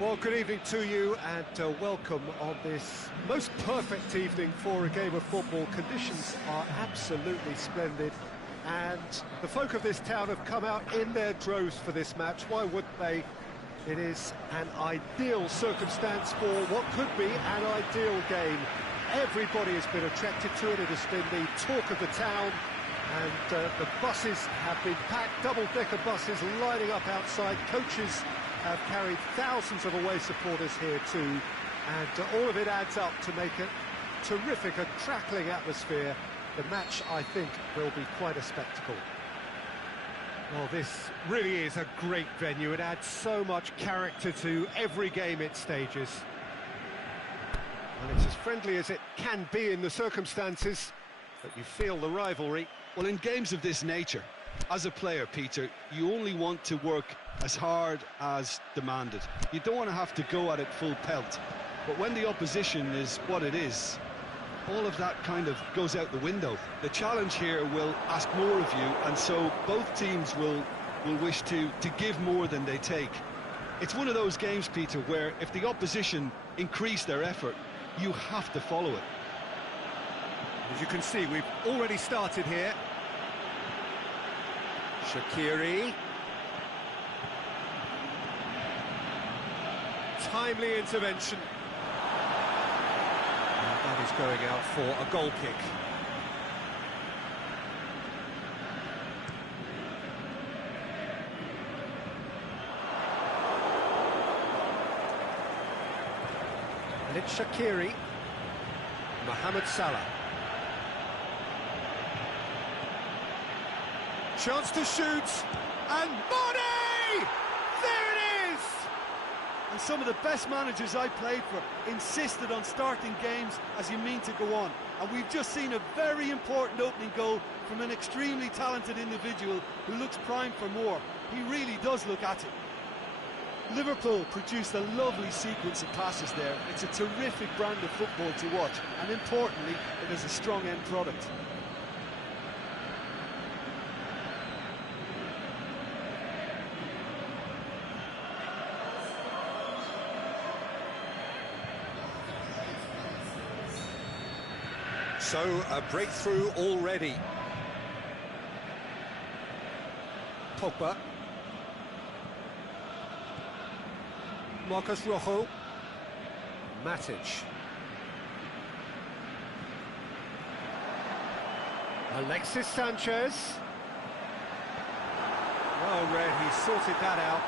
Well, good evening to you and welcome on this most perfect evening for a game of football. Conditions are absolutely splendid and the folk of this town have come out in their droves for this match. Why wouldn't they? It is an ideal circumstance for what could be an ideal game. Everybody has been attracted to it. It has been the talk of the town, and the buses have been packed, double-decker buses lining up outside. Coaches have carried thousands of away supporters here too, and all of it adds up to make a terrific, a crackling atmosphere. The match, I think, will be quite a spectacle. Well, this really is a great venue. It adds so much character to every game it stages. And it's as friendly as it can be in the circumstances, but you feel the rivalry. Well, in games of this nature, as a player, Peter, you only want to work as hard as demanded. You don't want to have to go at it full pelt. But when the opposition is what it is, all of that kind of goes out the window. The challenge here will ask more of you, and so both teams will wish to give more than they take. It's one of those games, Peter, where if the opposition increase their effort, you have to follow it. As you can see, we've already started here. Shaqiri. Timely intervention. And that is going out for a goal kick. And it's Shaqiri. Mohamed Salah. Chance to shoot, and Mane! There it is! And some of the best managers I played for insisted on starting games as you mean to go on. And we've just seen a very important opening goal from an extremely talented individual who looks primed for more. He really does look at it. Liverpool produced a lovely sequence of passes there. It's a terrific brand of football to watch, and importantly, it is a strong end product. So, a breakthrough already. Pogba. Marcos Rojo. Matic. Alexis Sanchez. Well read, he sorted that out.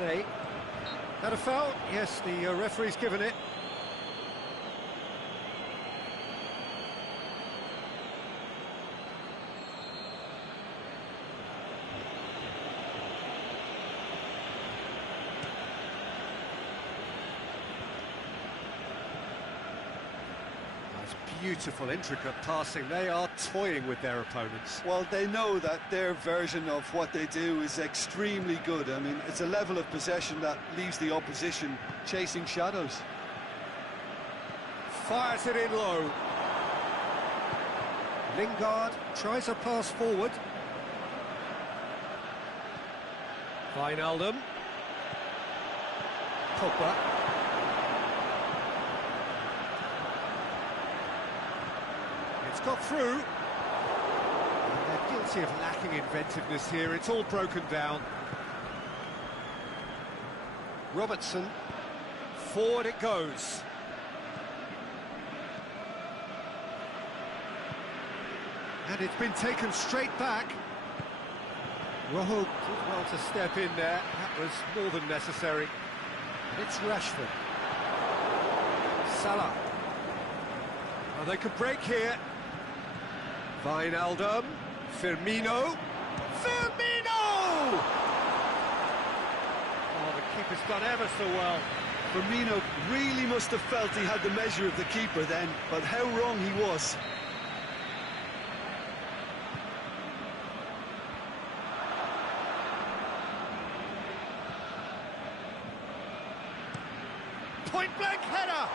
Mane. That a foul? Yes, the referee's given it. Beautiful, intricate passing. They are toying with their opponents. Well, they know that their version of what they do is extremely good. I mean, it's a level of possession that leaves the opposition chasing shadows. Fires it in low. Lingard tries a pass forward. Wijnaldum. Pogba. It's got through. And they're guilty of lacking inventiveness here. It's all broken down. Robertson. Forward it goes. And it's been taken straight back. Rojo did well to step in there. That was more than necessary. And it's Rashford. Salah. Well, they could break here. Wijnaldum. Firmino. Firmino! Oh, the keeper's done ever so well. Firmino really must have felt he had the measure of the keeper then, but how wrong he was. Point-blank header!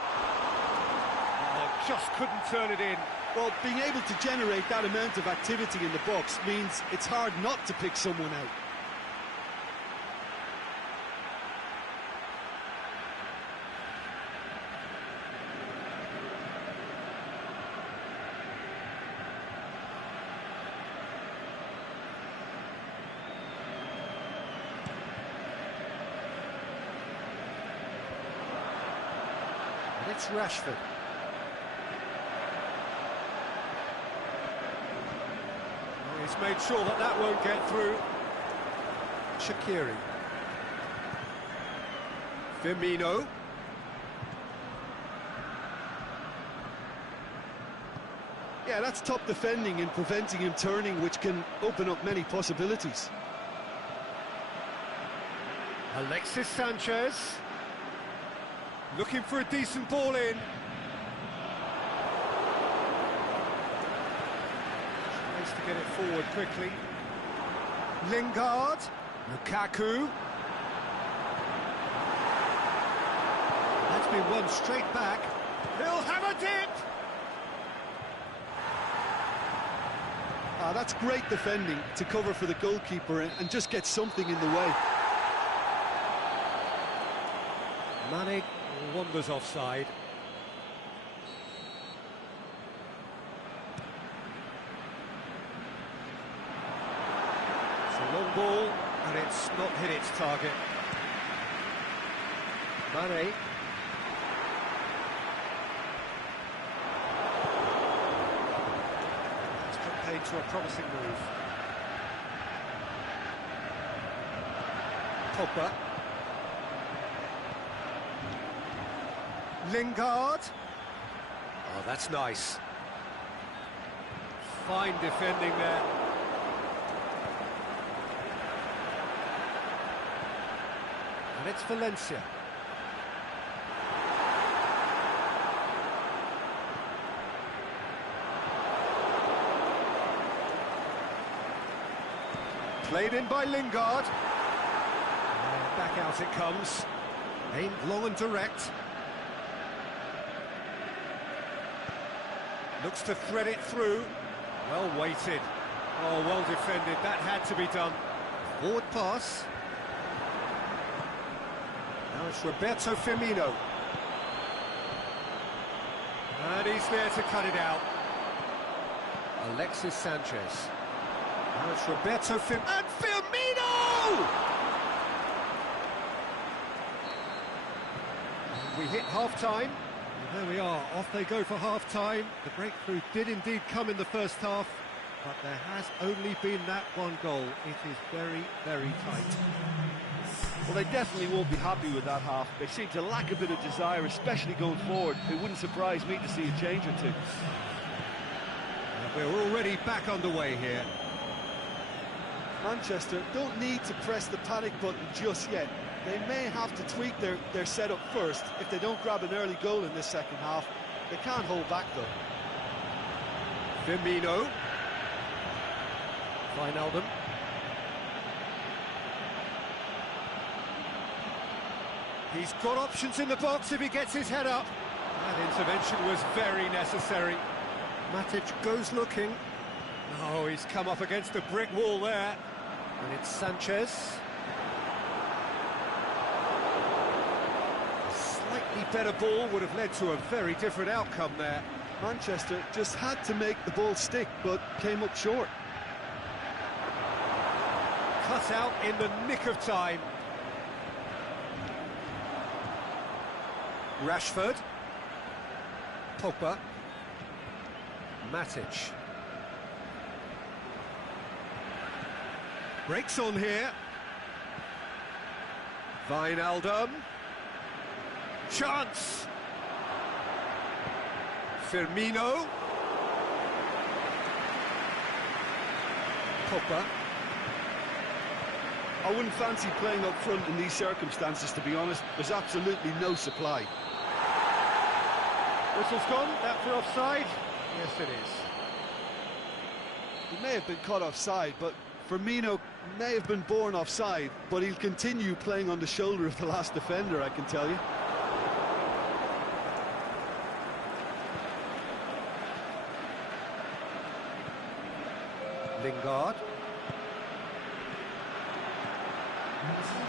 Oh, just couldn't turn it in. Well, being able to generate that amount of activity in the box means it's hard not to pick someone out. It's Rashford. He's made sure that that won't get through. Shaqiri. Firmino. Yeah, that's top defending and preventing him turning, which can open up many possibilities. Alexis Sanchez. Looking for a decent ball in. Tries to get it forward quickly. Lingard. Lukaku. That's been won straight back. He'll have a dip! That's great defending to cover for the goalkeeper and just get something in the way. Mane wanders offside. It's a long ball, and it's not hit its target. Mane. It's put paid to a promising move. Pogba. Lingard. Oh, that's nice. Fine defending there. And it's Valencia. Played in by Lingard. And back out it comes. Aimed long and direct. Looks to thread it through. Well weighted. Oh, well defended. That had to be done. Forward pass. Now it's Roberto Firmino. And he's there to cut it out. Alexis Sanchez. Now it's Roberto Firmino. And Firmino! We hit half-time. There we are, off they go for half-time. The breakthrough did indeed come in the first half, but there has only been that one goal. It is very, very tight. Well, they definitely won't be happy with that half. They seem to lack a bit of desire, especially going forward. It wouldn't surprise me to see a change or two. And we're already back underway here. Manchester don't need to press the panic button just yet. They may have to tweak their setup first. If they don't grab an early goal in this second half, they can't hold back though. Firmino. Wijnaldum. He's got options in the box if he gets his head up. That intervention was very necessary. Matic goes looking. Oh, he's come up against a brick wall there. And it's Sanchez. A slightly better ball would have led to a very different outcome there. Manchester just had to make the ball stick, but came up short. Cut out in the nick of time. Rashford. Pogba. Matic. Breaks on here. Wijnaldum. Chance. Firmino. Pogba. I wouldn't fancy playing up front in these circumstances, to be honest. There's absolutely no supply. Whistle's gone. That for offside? Yes, it is. He may have been caught offside, but Firmino may have been born offside, but he'll continue playing on the shoulder of the last defender, I can tell you. Lingard.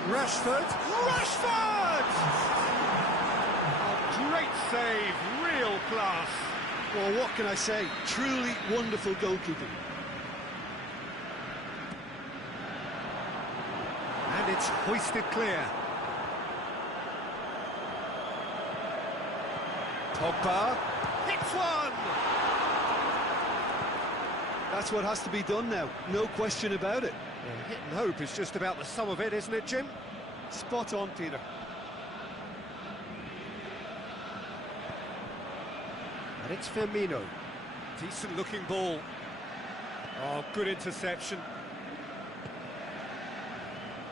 Rashford. Rashford! A great save, real class. Well, what can I say? Truly wonderful goalkeeping. And it's hoisted clear. Pogba hits one! That's what has to be done now, no question about it. Well, hit and hope is just about the sum of it, isn't it, Jim? Spot on, Peter. And it's Firmino. Decent looking ball. Oh, good interception.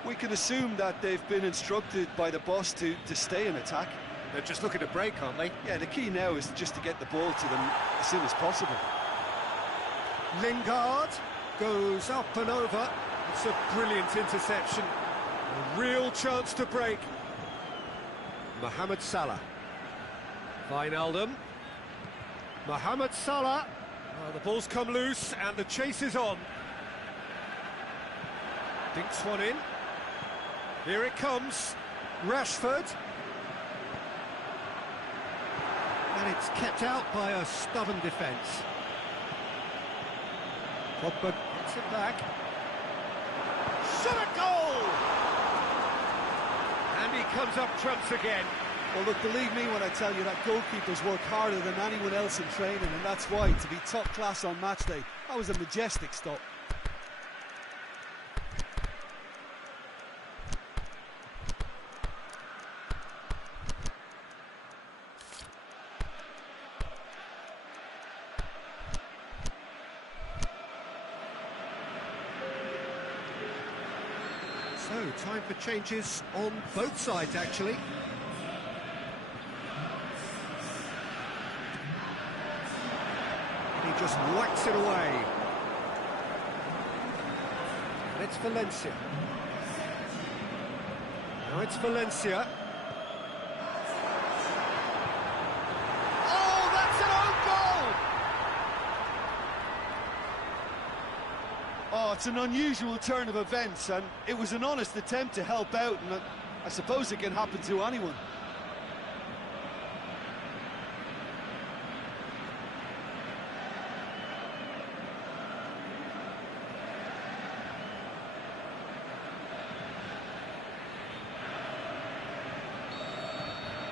We can assume that they've been instructed by the boss to stay in attack. They're just looking to break, aren't they? Yeah, the key now is just to get the ball to them as soon as possible. Lingard goes up and over. It's a brilliant interception. A real chance to break. Mohamed Salah. Wijnaldum. Mohamed Salah. Well, the ball's come loose and the chase is on. Dinks one in. Here it comes. Rashford. And it's kept out by a stubborn defence. Pogba gets it back. Shot a goal! And he comes up trumps again. Well, look, believe me when I tell you that goalkeepers work harder than anyone else in training, and that's why, to be top class on match day, that was a majestic stop. So, time for changes on both sides, actually. And he just whacks it away. And it's Valencia. Now it's Valencia. Oh, that's an own goal! Oh, it's an unusual turn of events, and it was an honest attempt to help out, and I suppose it can happen to anyone.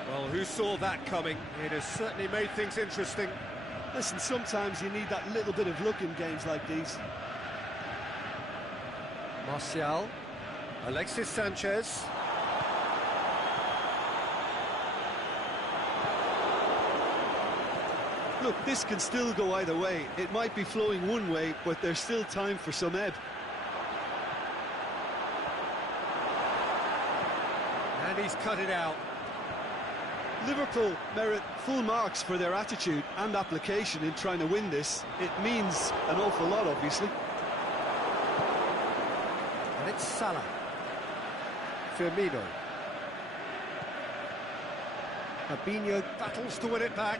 Well, who saw that coming? It has certainly made things interesting. Listen, sometimes you need that little bit of luck in games like these. Martial, Alexis Sanchez. Look, this can still go either way. It might be flowing one way, but there's still time for some ebb. And he's cut it out. Liverpool merit full marks for their attitude and application in trying to win this. It means an awful lot, obviously. And it's Salah. Firmino. Fabinho battles to win it back.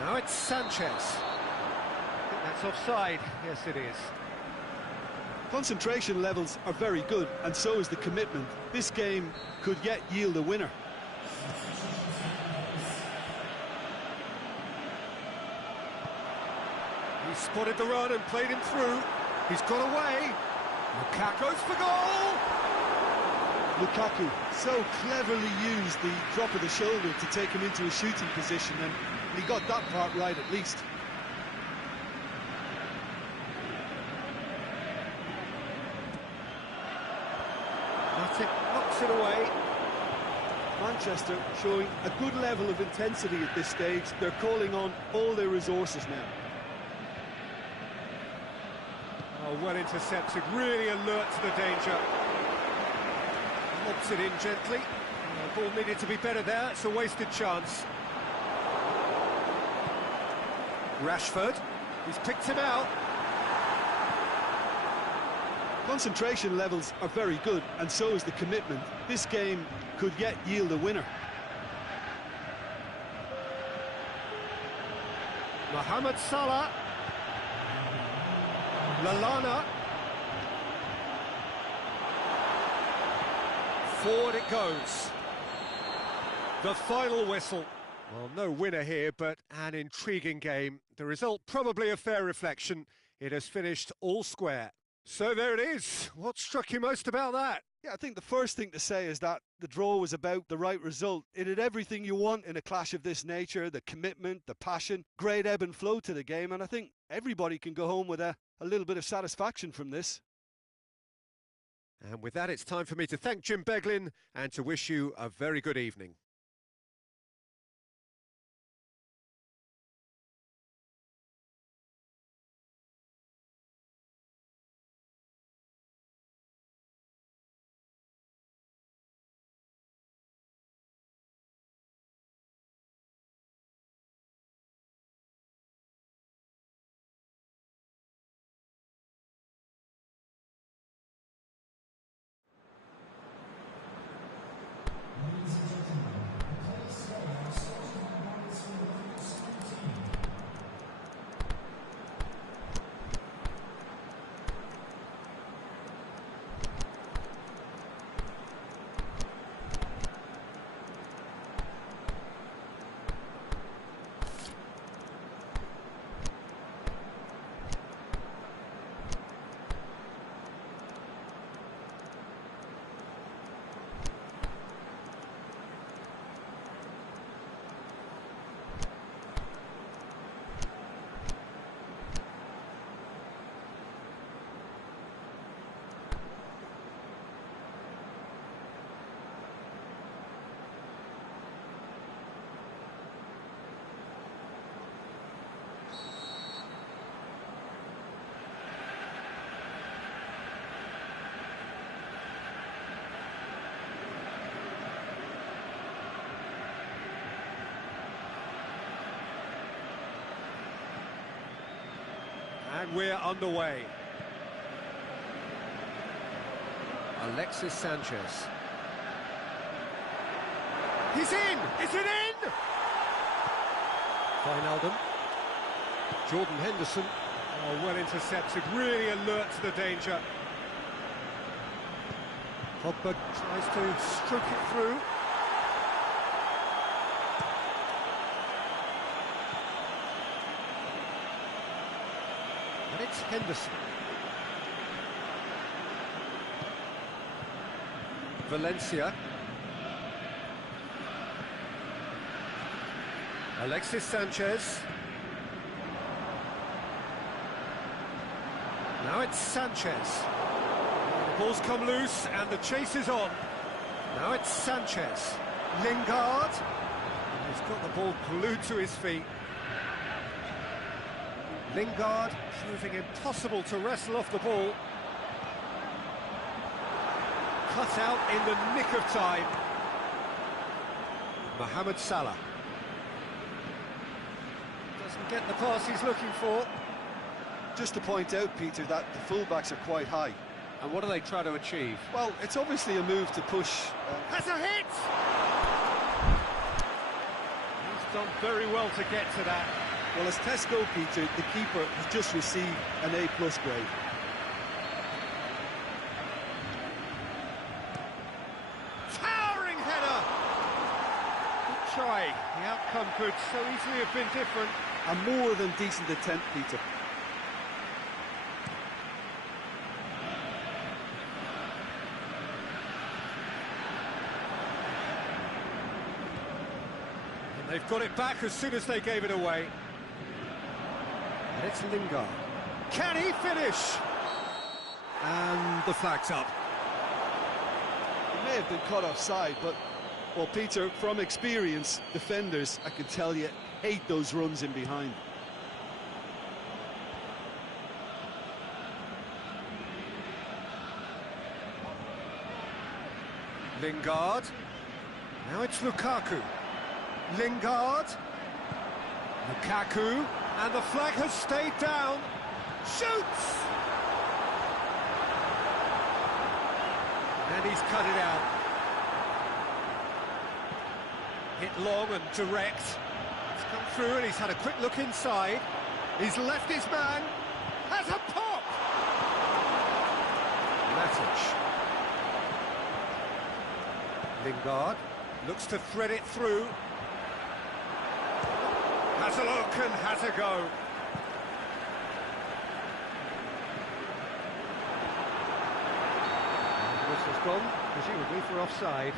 Now it's Sanchez. I think that's offside. Yes, it is. Concentration levels are very good, and so is the commitment. This game could yet yield a winner. He spotted the run and played him through. He's got away. Lukaku goes for goal! Lukaku so cleverly used the drop of the shoulder to take him into a shooting position, and he got that part right at least. Matic knocks it away. Manchester showing a good level of intensity at this stage. They're calling on all their resources now. Oh, well intercepted, really alert to the danger. Lobs it in gently. The ball needed to be better there, it's a wasted chance. Rashford, he's picked him out. Concentration levels are very good, and so is the commitment. This game could yet yield a winner. Mohamed Salah. Lallana. Forward it goes. The final whistle. Well, no winner here, but an intriguing game. The result probably a fair reflection. It has finished all square. So there it is. What struck you most about that? Yeah, I think the first thing to say is that the draw was about the right result. It had everything you want in a clash of this nature, the commitment, the passion, great ebb and flow to the game, and I think everybody can go home with a little bit of satisfaction from this. And with that, it's time for me to thank Jim Beglin and to wish you a very good evening. And we're underway. Alexis Sanchez. He's in! Is it in? Wijnaldum. Jordan Henderson. Oh, well intercepted, really alert to the danger. Pogba tries to stroke it through. And it's Henderson. Valencia. Alexis Sanchez. Now it's Sanchez. The ball's come loose and the chase is on. Now it's Sanchez. Lingard. He's got the ball glued to his feet. Lingard proving impossible to wrestle off the ball. Cut out in the nick of time. Mohamed Salah. Doesn't get the pass he's looking for. Just to point out, Peter, that the fullbacks are quite high. And what do they try to achieve? Well, it's obviously a move to push. Has a hit! He's done very well to get to that. Well, as tests go, Peter, the keeper has just received an A+ grade. Towering header! Good try. The outcome could so easily have been different. A more than decent attempt, Peter. And they've got it back as soon as they gave it away. And it's Lingard. Can he finish? And the flag's up. He may have been caught offside, but, well, Peter, from experience, defenders, I can tell you, hate those runs in behind. Lingard. Now it's Lukaku. Lingard. Lukaku. And the flag has stayed down. Shoots! And he's cut it out. Hit long and direct. It's come through and he's had a quick look inside. He's left his man. Has a pop! Matic. Lingard looks to thread it through. Has a look and has a go. Whistle's gone, presumably for offside.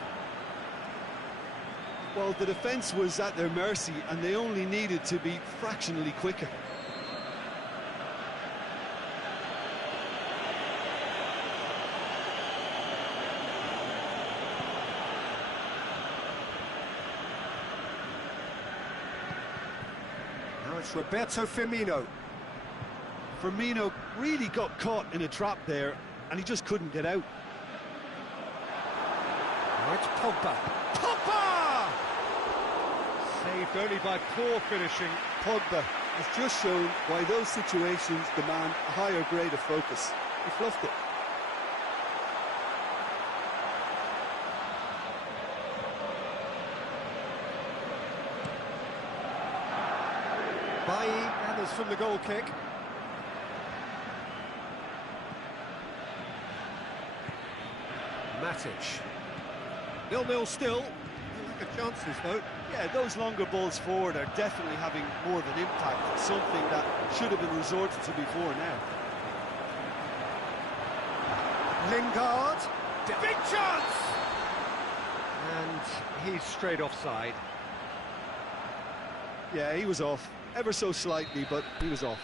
Well, the defence was at their mercy and they only needed to be fractionally quicker. Now it's Roberto Firmino. Firmino really got caught in a trap there and he just couldn't get out. Now it's Pogba. Pogba! Saved only by poor finishing. Pogba has just shown why those situations demand a higher grade of focus. He fluffed it. Bailly gathers from the goal kick. Matic. 0-0 still. Like a chances though. Yeah, those longer balls forward are definitely having more of an impact, something that should have been resorted to before now. Lingard. Big chance! And he's straight offside. Yeah, he was off, ever so slightly, but he was off.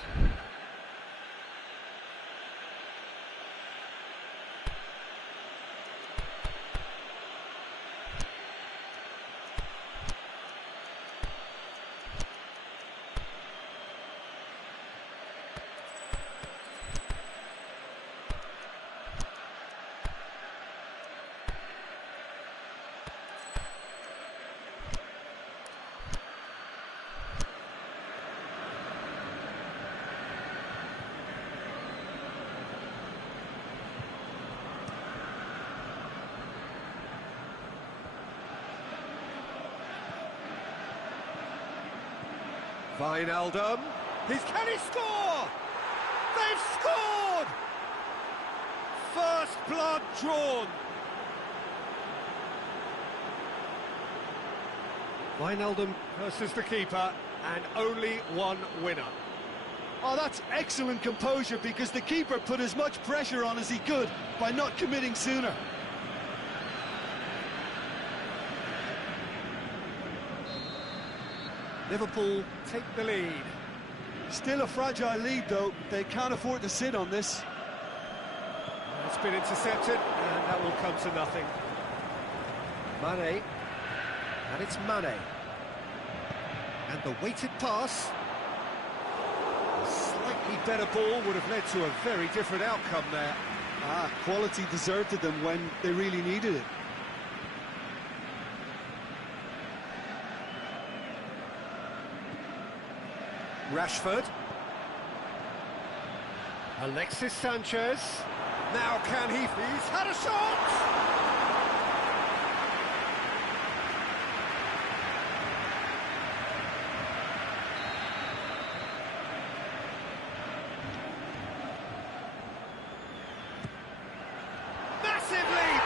Wijnaldum. Can he score? They've scored! First blood drawn. Wijnaldum versus the keeper, and only one winner. Oh, that's excellent composure because the keeper put as much pressure on as he could by not committing sooner. Liverpool take the lead. Still a fragile lead, though. They can't afford to sit on this. It's been intercepted, and that will come to nothing. Mane. And it's Mane. And the weighted pass. A slightly better ball would have led to a very different outcome there. Quality deserted them when they really needed it. Rashford. Alexis Sanchez. Now can he? He's had a shot! Massive leap!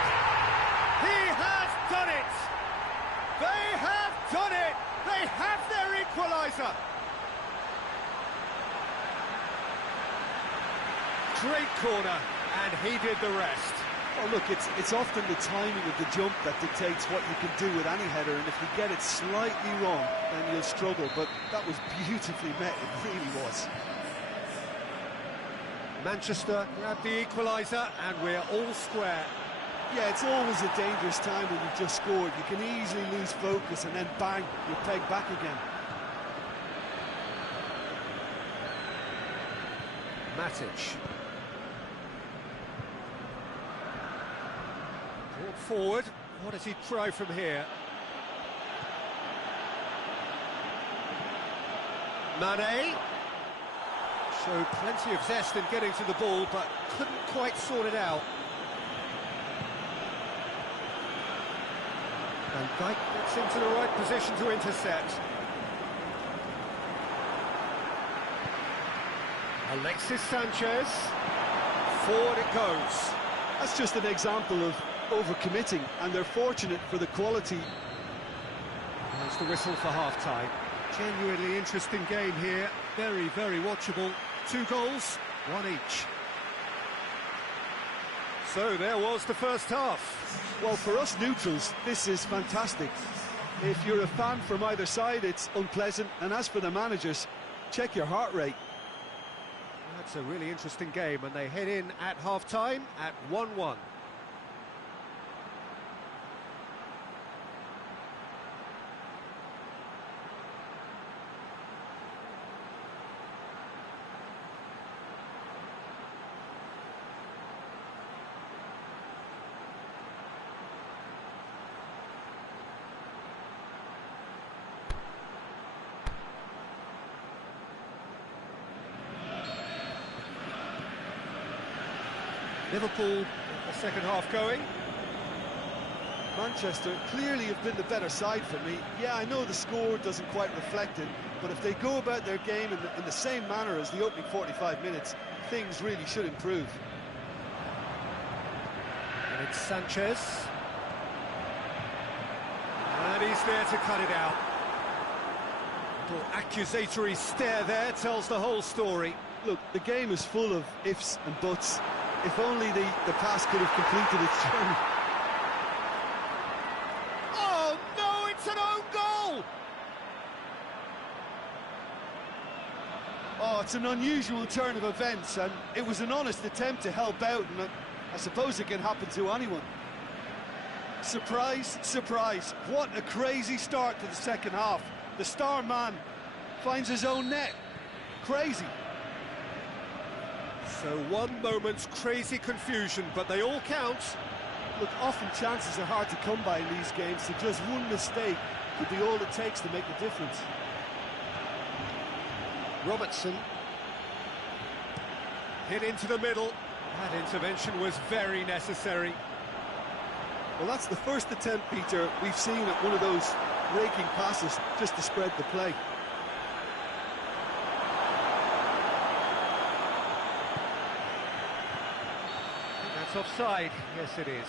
He has done it! They have done it! They have their equaliser! Great corner, and he did the rest. Oh, look, it's often the timing of the jump that dictates what you can do with any header, and if you get it slightly wrong, then you'll struggle, but that was beautifully met, it really was. Manchester grabbed the equaliser, and we're all square. Yeah, it's always a dangerous time when you've just scored. You can easily lose focus, and then bang, you're pegged back again. Matic. Brought forward. What does he try from here? Mane. Showed plenty of zest in getting to the ball, but couldn't quite sort it out. And Dijk gets into the right position to intercept. Alexis Sanchez. Forward it goes. That's just an example of overcommitting, and they're fortunate for the quality. There's the whistle for half-time. Genuinely interesting game here. Very, very watchable. 2 goals, 1 each. So there was the first half. Well, for us neutrals, this is fantastic. If you're a fan from either side, it's unpleasant. And as for the managers, check your heart rate. That's a really interesting game, and they head in at half-time at 1-1. Liverpool, the second half going. Manchester clearly have been the better side for me. Yeah, I know the score doesn't quite reflect it, but if they go about their game in the same manner as the opening 45 minutes, things really should improve. And it's Sanchez. And he's there to cut it out. Little accusatory stare there tells the whole story. Look, the game is full of ifs and buts. If only the pass could have completed its journey. Oh, no, it's an own goal! Oh, it's an unusual turn of events, and it was an honest attempt to help out, and I suppose it can happen to anyone. Surprise, surprise. What a crazy start to the second half. The star man finds his own net. Crazy. So one moment's crazy confusion, but they all count. Look, often chances are hard to come by in these games, so just one mistake could be all it takes to make the difference. Robertson. Hit into the middle. That intervention was very necessary. Well, that's the first attempt, Peter, we've seen at one of those raking passes just to spread the play. That's offside. Yes, it is.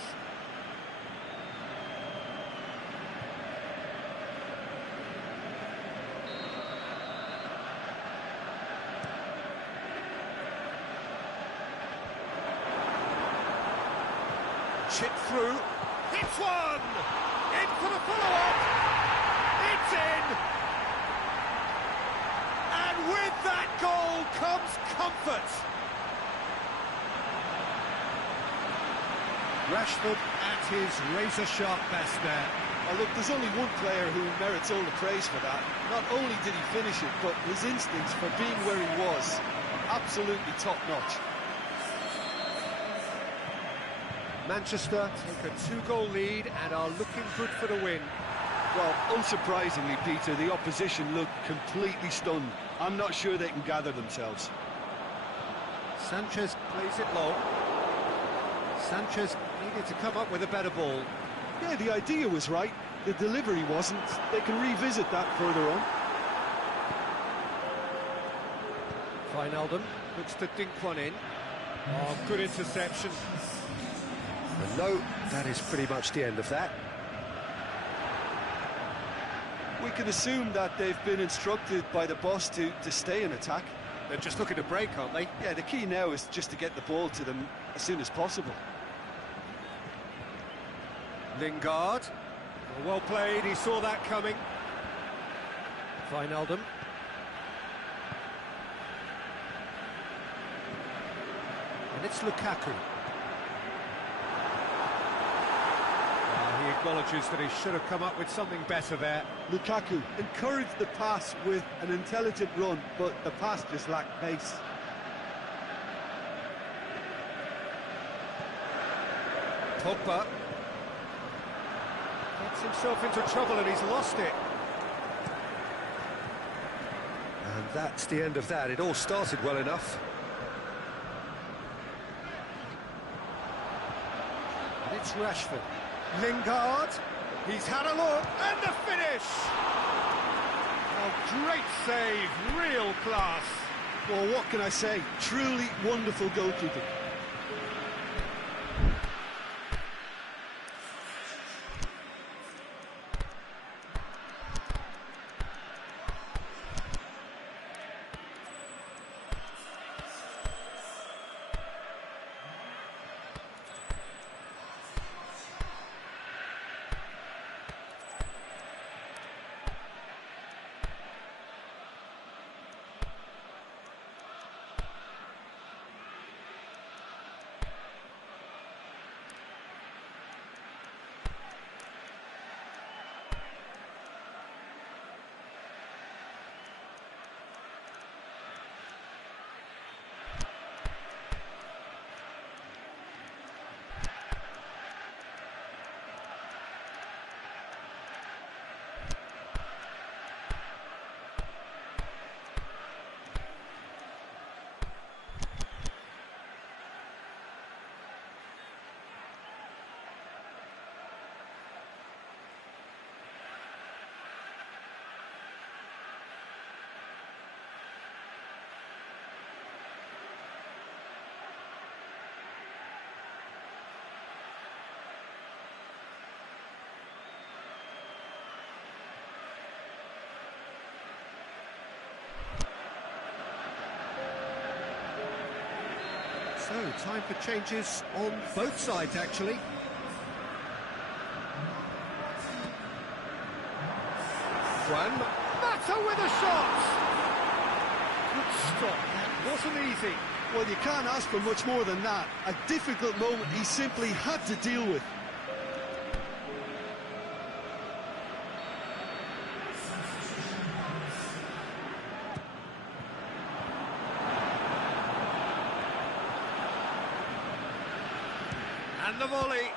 Chip through. Hits one! In for the follow-up! It's in! And with that goal comes comfort! Rashford at his razor-sharp best there. Oh, look, there's only one player who merits all the praise for that. Not only did he finish it, but his instincts for being where he was, absolutely top-notch. Manchester take a 2-goal lead and are looking good for the win. Well, unsurprisingly, Peter, the opposition look completely stunned. I'm not sure they can gather themselves. Sanchez plays it long. Sanchez needed to come up with a better ball. Yeah, the idea was right. The delivery wasn't. They can revisit that further on. Wijnaldum looks to dink one in. Oh, good interception. And no, that is pretty much the end of that. We can assume that they've been instructed by the boss to stay in attack. They're just looking to break, aren't they? Yeah, the key now is just to get the ball to them as soon as possible. Lingard. Well played, he saw that coming. Wijnaldum. And it's Lukaku. He acknowledges that he should have come up with something better there. Lukaku encouraged the pass with an intelligent run, but the pass just lacked pace. Pogba gets himself into trouble and he's lost it. And that's the end of that. It all started well enough. And it's Rashford. Lingard, he's had a look, and the finish! Oh, great save, real class. Well, what can I say? Truly wonderful goalkeeping. So, time for changes on both sides, actually. Juan Mata with a shot! Good stop, that wasn't easy. Well, you can't ask for much more than that. A difficult moment he simply had to deal with. And the volley.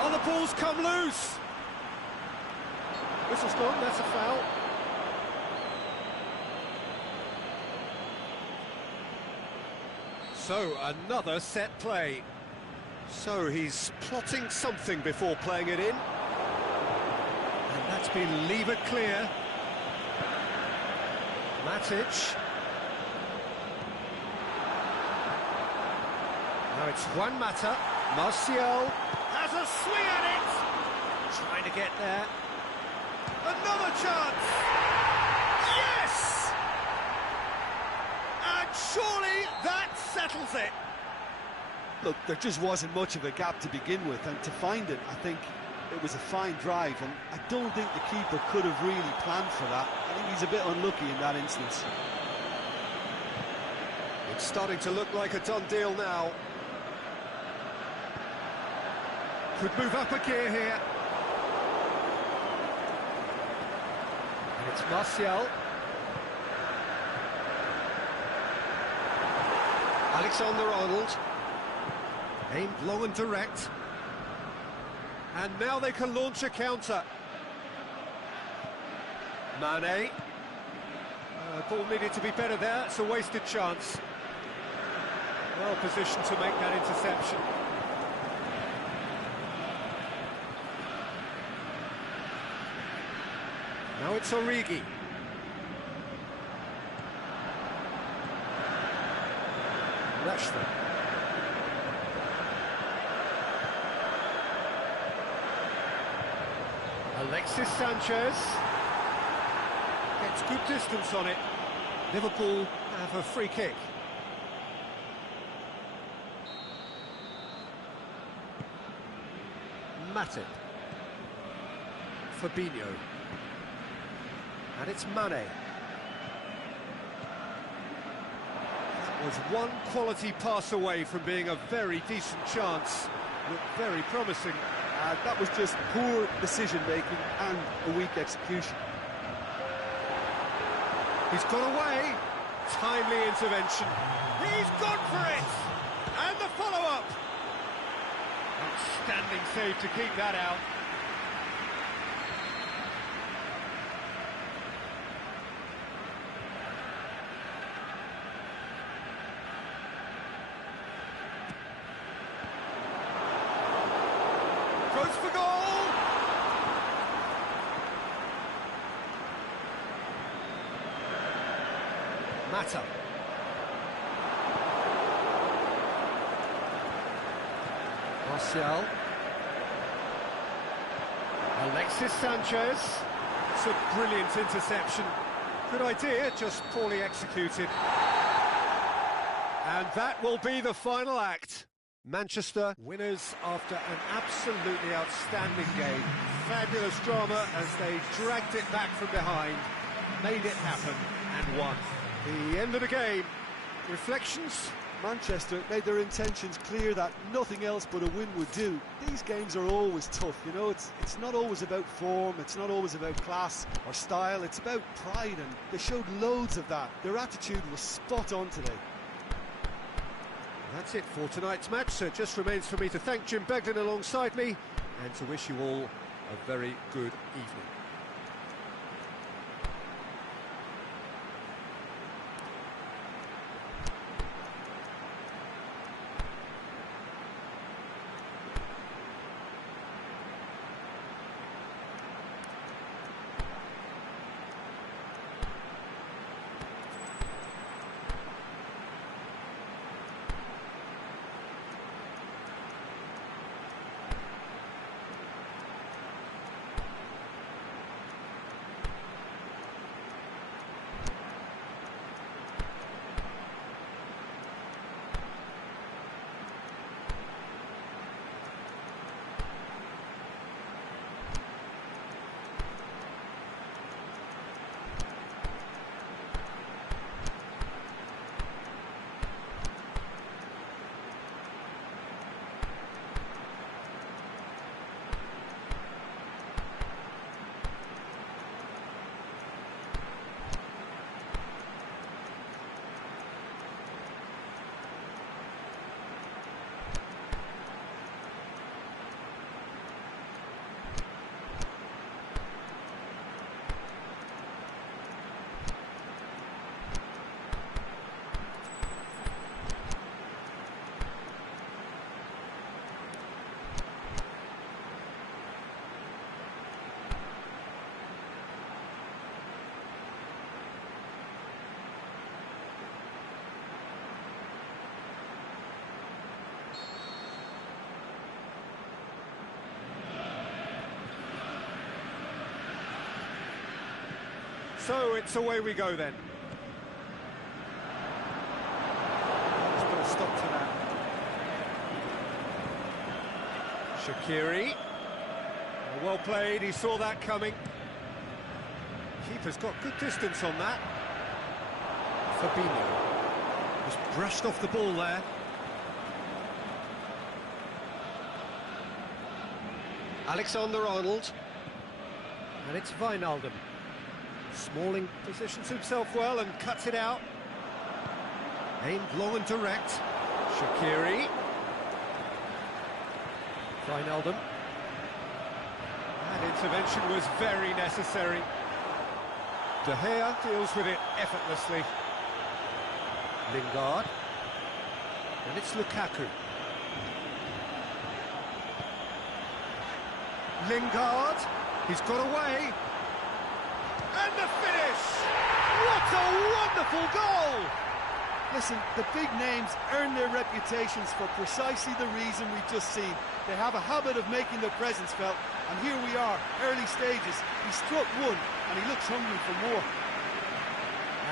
Oh, the ball's come loose. Whistle's gone, that's a foul. So, another set play. So, he's plotting something before playing it in. And that's been levered clear. Matic. Now it's Juan Mata. Martial has a swing at it. Trying to get there. Another chance. Yes! And surely that settles it. Look, there just wasn't much of a gap to begin with, and to find it, I think it was a fine drive, and I don't think the keeper could have really planned for that. I think he's a bit unlucky in that instance. It's starting to look like a done deal now. Could move up a gear here. And it's Martial. Alexander-Arnold. Aimed low and direct. And now they can launch a counter. Mane. Ball needed to be better there. It's a wasted chance. Well positioned to make that interception. Now it's Origi. Rashford. Alexis Sanchez. Gets good distance on it. Liverpool have a free kick. Matip. Fabinho. And it's Mane. That was one quality pass away from being a very decent chance. Looked very promising. That was just poor decision-making and a weak execution. He's got away. Timely intervention. He's gone for it. And the follow-up. Outstanding save to keep that out. Goes for goal! Mata. Martial. Alexis Sanchez. It's a brilliant interception. Good idea, just poorly executed. And that will be the final act. Manchester winners after an absolutely outstanding game. Fabulous drama as they dragged it back from behind, made it happen and won. The end of the game. Reflections? Manchester made their intentions clear that nothing else but a win would do. These games are always tough, you know, it's not always about form, it's not always about class or style, it's about pride, and they showed loads of that. Their attitude was spot on today. That's it for tonight's match, so it just remains for me to thank Jim Beglin alongside me and to wish you all a very good evening. So it's away we go then. Let's put a stop to that. Shaqiri. Well played, he saw that coming. Keeper's got good distance on that. Fabinho. Just brushed off the ball there. Alexander-Arnold. And it's Wijnaldum. Smalling positions himself well and cuts it out. Aimed long and direct. Shaqiri. Wijnaldum. That intervention was very necessary. De Gea deals with it effortlessly. Lingard. And it's Lukaku. Lingard. He's got away. And the finish! What a wonderful goal! Listen, the big names earn their reputations for precisely the reason we've just seen. They have a habit of making their presence felt, and here we are, early stages. He struck one, and he looks hungry for more.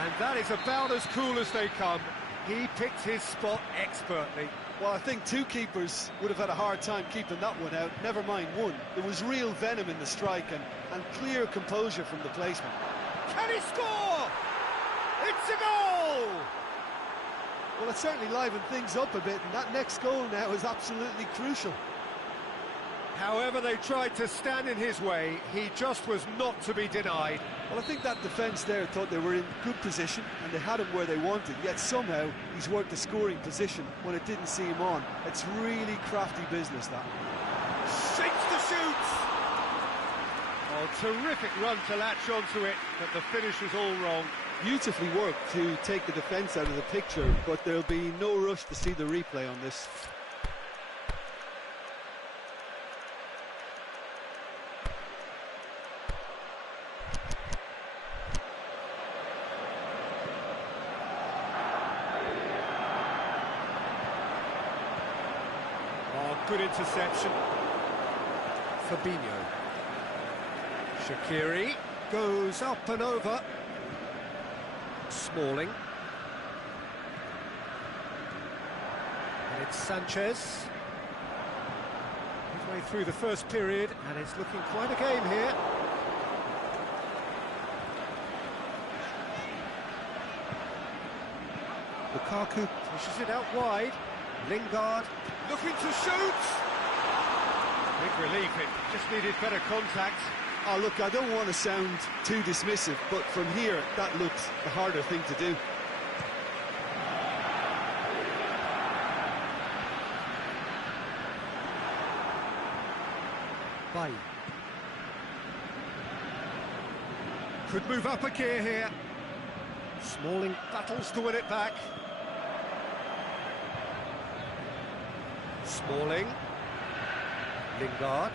And that is about as cool as they come. He picked his spot expertly. Well, I think two keepers would have had a hard time keeping that one out, never mind one. There was real venom in the strike and clear composure from the placement. Can he score? It's a goal! Well, it certainly livened things up a bit, and that next goal now is absolutely crucial. However they tried to stand in his way, he just was not to be denied. Well, I think that defence there thought they were in good position and they had him where they wanted, yet somehow he's worked a scoring position when it didn't see him on. It's really crafty business, that. Sinks the shoots! Oh, terrific run to latch onto it, but the finish was all wrong. Beautifully worked to take the defence out of the picture, but there'll be no rush to see the replay on this. Good interception. Fabinho. Shaqiri goes up and over. Smalling. And it's Sanchez. Midway through the first period, and it's looking quite a game here. Lukaku pushes it out wide. Lingard looking to shoot. Big relief, it just needed better contact. Oh, look, I don't want to sound too dismissive, but from here, that looks the harder thing to do. Bay. Could move up a gear here. Smalling battles to win it back. Smalling. Lingard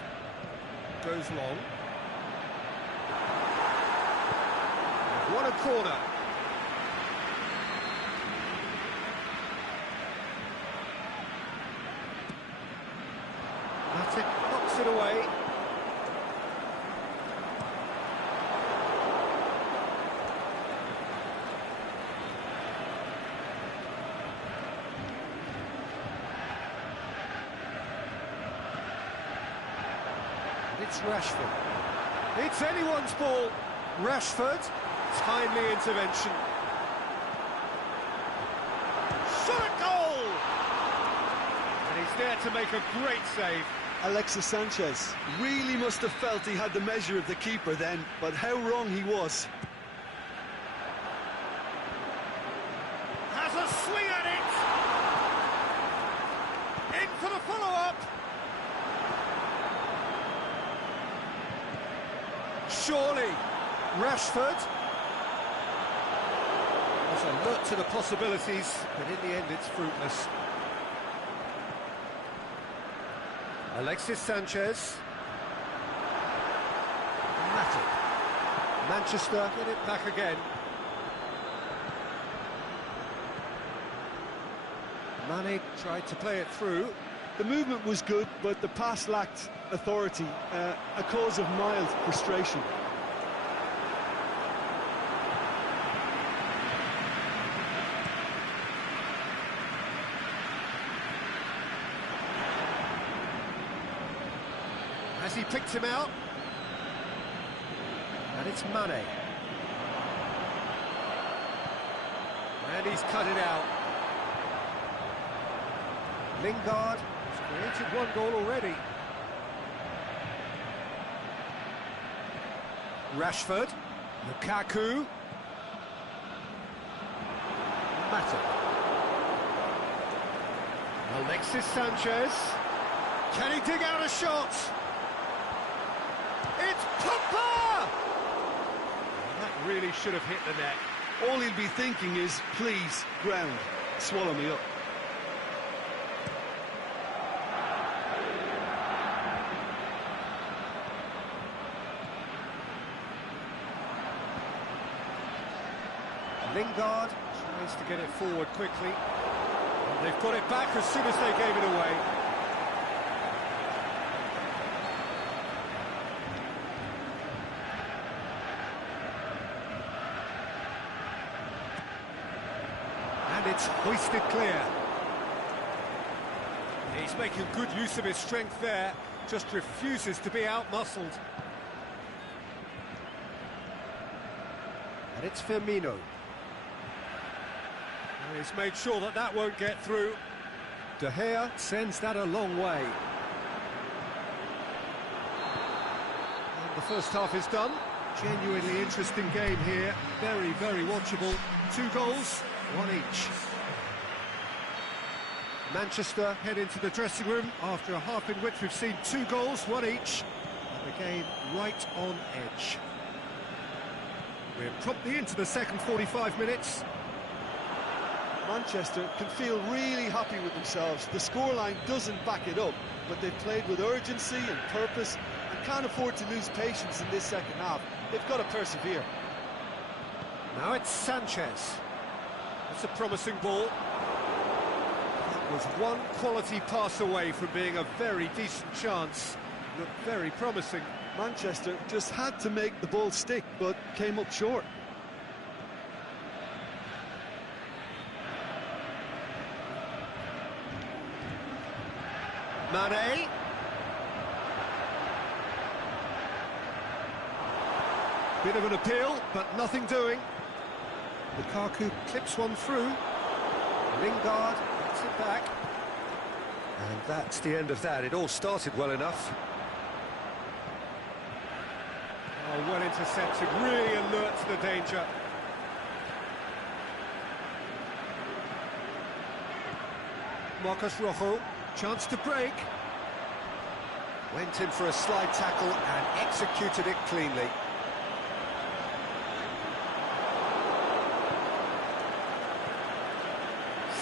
goes long. What a corner. Matic knocks it away. It's Rashford. It's anyone's ball. Rashford, timely intervention. Shot a goal! And he's there to make a great save. Alexis Sanchez really must have felt he had the measure of the keeper then, but how wrong he was. Has a swing at it! In for the follow-up! Surely, Rashford was alert to the possibilities, but in the end it's fruitless. Alexis Sanchez. Matic. Manchester get it back again. Mane tried to play it through. The movement was good, but the pass lacked authority, a cause of mild frustration. Has he picked him out? And it's Mane. And he's cut it out. Lingard has created one goal already. Rashford. Lukaku. Mata. Alexis Sanchez. Can he dig out a shot? It's Pogba! That really should have hit the net. All he'll be thinking is, please, ground, swallow me up. Lingard tries to get it forward quickly. And they've got it back as soon as they gave it away. And it's hoisted clear. He's making good use of his strength there, just refuses to be out-muscled. And it's Firmino. And he's made sure that that won't get through. De Gea sends that a long way. And the first half is done. Genuinely interesting game here. Very, very watchable. 2 goals, 1 each. Manchester head into the dressing room after a half in which we've seen 2 goals, 1 each. And the game right on edge. We're promptly into the second 45 minutes. Manchester can feel really happy with themselves. The scoreline doesn't back it up, but they've played with urgency and purpose and can't afford to lose patience in this second half. They've got to persevere. Now it's Sanchez. It's a promising ball. That was one quality pass away from being a very decent chance. Looked very promising. Manchester just had to make the ball stick, but came up short. Mane. Bit of an appeal, but nothing doing. Lukaku clips one through. Lingard gets it back. And that's the end of that. It all started well enough. Oh, well intercepted, really alert to the danger. Marcus Rojo, chance to break. Went in for a slide tackle and executed it cleanly.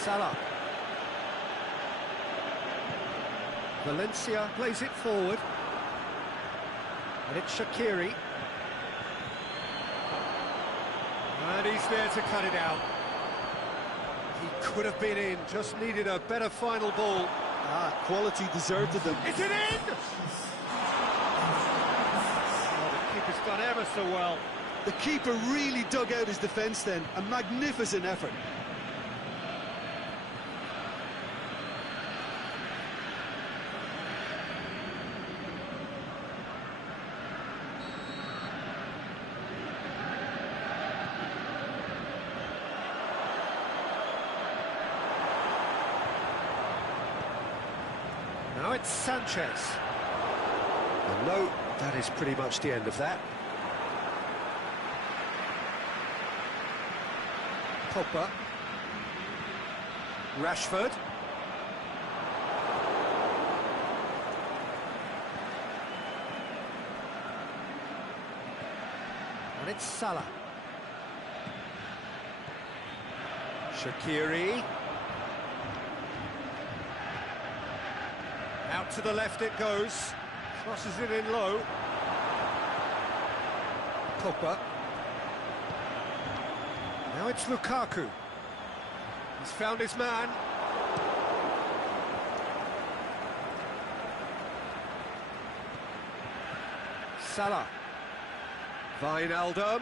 Salah. Valencia plays it forward. And it's Shaqiri. And he's there to cut it out. He could have been in, just needed a better final ball. Quality deserted them. Is it in? Oh, the keeper's done ever so well. The keeper really dug out his defence then. A magnificent effort. Now it's Sanchez. And no, that is pretty much the end of that. Pogba. Rashford. And it's Salah. Shaqiri. Out to the left it goes. Crosses it in low. Pogba. Now it's Lukaku. He's found his man. Salah. Wijnaldum.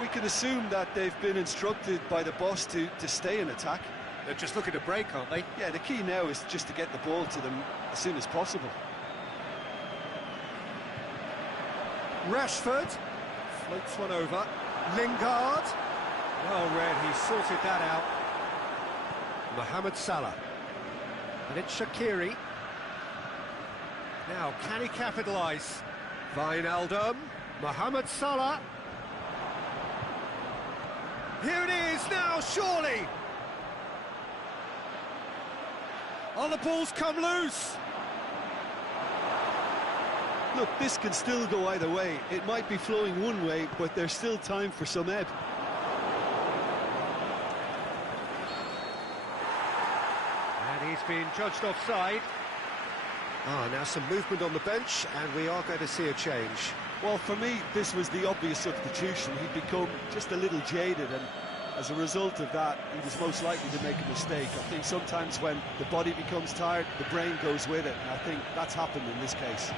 We can assume that they've been instructed by the boss to stay in attack. They're just looking to break, aren't they? Yeah, the key now is just to get the ball to them as soon as possible. Rashford floats one over. Lingard, well read, he sorted that out. Mohamed Salah, and it's Shaqiri. Now, can he capitalise? Wijnaldum, Mohamed Salah. Here it is now, surely. Oh, the ball's come loose. Look, this can still go either way. It might be flowing one way, but there's still time for some ebb. And he's been judged offside. Now some movement on the bench, and we are going to see a change. Well, for me, this was the obvious substitution. He'd become just a little jaded, and as a result of that, he was most likely to make a mistake. I think sometimes when the body becomes tired, the brain goes with it, and I think that's happened in this case.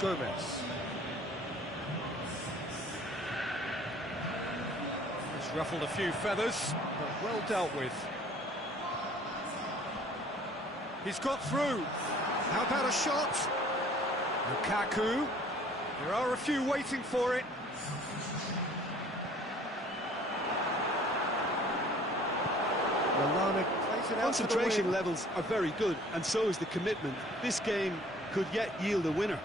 Gomez. He's ruffled a few feathers, but well dealt with. He's got through. How about a shot? Lukaku. There are a few waiting for it. Lallana plays it out. Concentration levels are very good, and so is the commitment. This game could yet yield a winner.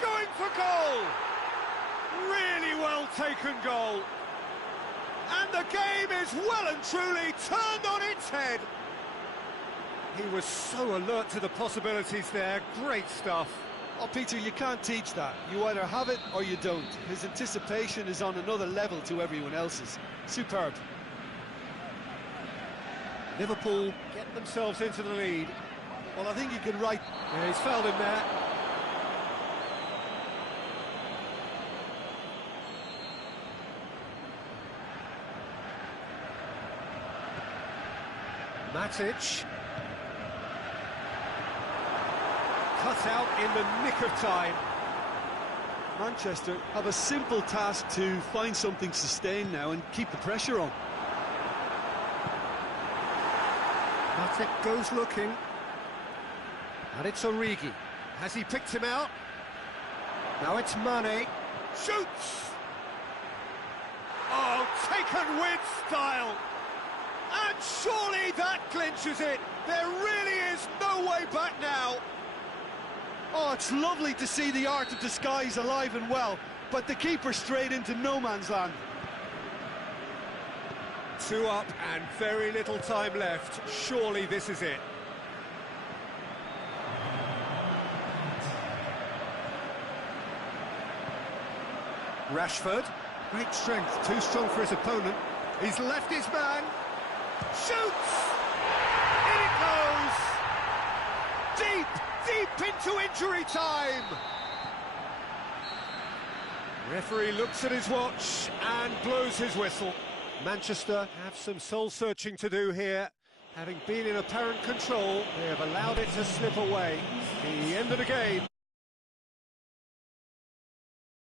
Going for goal! Really well taken goal. And the game is well and truly turned on its head. He was so alert to the possibilities there. Great stuff. Oh, Peter, you can't teach that. You either have it or you don't. His anticipation is on another level to everyone else's. Superb. Liverpool get themselves into the lead. Well, I think you can write... Yeah, he's fouled him there. Matic. Cut out in the nick of time. Manchester have a simple task to find something sustained now and keep the pressure on. Matic goes looking. And it's Origi. Has he picked him out? Now it's Mane. Shoots! Oh, taken with style! And surely that clinches it! There really is no way back now! Oh, it's lovely to see the art of disguise alive and well, but the keeper straight into no man's land. 2 up and very little time left. Surely this is it. Rashford, great strength, too strong for his opponent. He's left his man. Shoots! In it goes! Deep, deep into injury time! Referee looks at his watch and blows his whistle. Manchester have some soul-searching to do here. Having been in apparent control, they have allowed it to slip away. The end of the game.